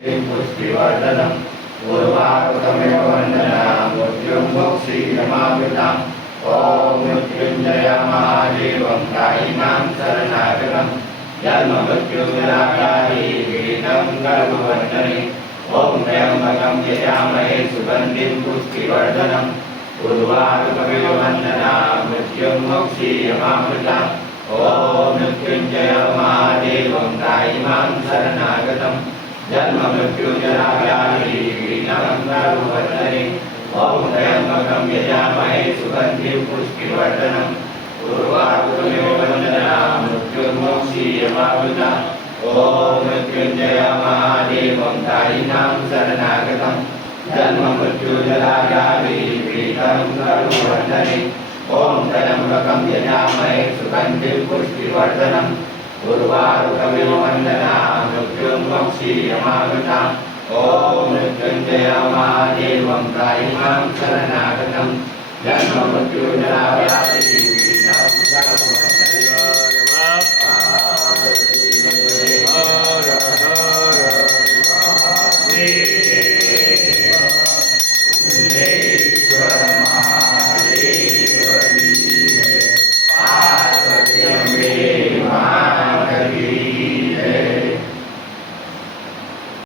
पुष्टिवर्धनम् पूर्वारुकमेव वन्दना मृत्युं मोक्षीयमावृताम् ॐ मृत्युञ्जय महादेवं कायिनां शरणागतम् जन्ममृत्युजराकारि वीरं गर्भवर्धने ॐ त्र्यम्बकं यजामहे सुगन्धिं पुष्टिवर्धनम् पूर्वारुकमेव वन्दना मृत्युं मोक्षीयमावृताम् ॐ मृत्युञ्जय महादेवं कायिनां शरणागतम् जन्ममृत्युजराकारि वीरं गर्भवर्धने ॐ त्र्यम्बकं यजामहे सुगन्धिं पुष्टिवर्धनम् पूर्वारुकमेव वन्दना मृत्युर्मोक्षीयमावृताम् ॐ मृत्युञ्जय महादेवं कायिनां शरणागतम् जन्ममृत्युजराकारि वीरं गर्भवर्धने ॐ त्र्यम्बकं यजामहे सुगन्धिं पुष्टिवर्धनम् पूर्वारुकमेव वन्दना मृत्युर्मोक्षीयमावृताम् ॐ मृत्युञ्जय महादेवं कायिनां शरणागतम् जन्ममृत्युजराकारि